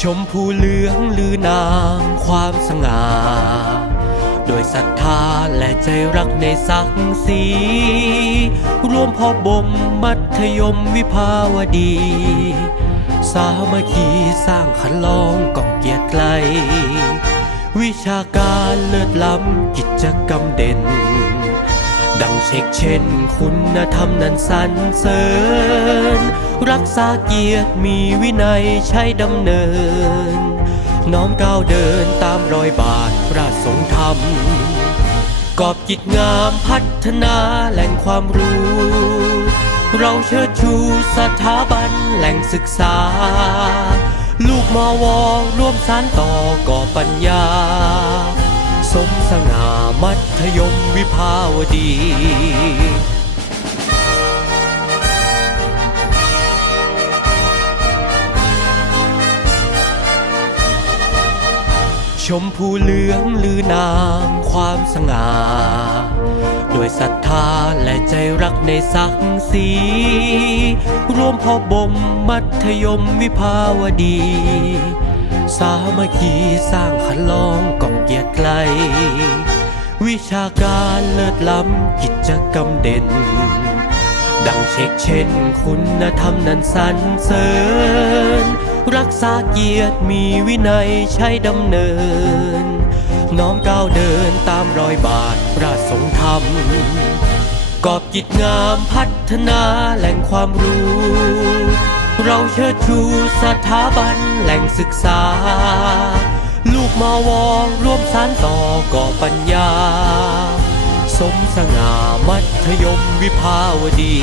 ชมพูเหลืองลือนามความสง่า โดยศรัทธาและใจรักในศักดิ์ศรีรวมพอบ่มมัธยมวิภาวดี สามัคคีสร้างขันลองกองเกียรติไกล วิชาการเลิศล้ำกิจกรรมเด่น ดังเช็คเช่น คุณธรรมนั้นสรรเสริญ รักษาเกียรติมีวินัยใช้ดำเนิน น้อมก้าวเดินตามรอยบาทราชทรงธรรม กอบกิจงามพัฒนาแหล่งความรู้ เราเชิดชูสถาบันแหล่งศึกษา ลูกมอวอร่วมสานต่อก่อปัญญา สมสง่ามัธยมวิภาวดีชมพูเหลืองลือนามความสง่า ด้วยศรัทธาและใจรักในศักดิ์ศรีรวมพ่อบ่มมัธยมวิภาวดี สามัคคีสร้างขันลองกองเกียรติไกล วิชาการเลิศล้ำกิจกรรมเด่น ดังเช็คเช่น คุณธรรมนั้นสรรเสริญ รักษาเกียรติมีวินัยใช้ดำเนิน น้อมก้าวเดินตามรอยบาทราชทรงธรรมกอบกิจงามพัฒนาแหล่งความรู้ เราเชิดชูสถาบันแหล่งศึกษา ลูกมาวอร่วมสานต่อก่อปัญญา สมสง่ามัธยมวิภาวดี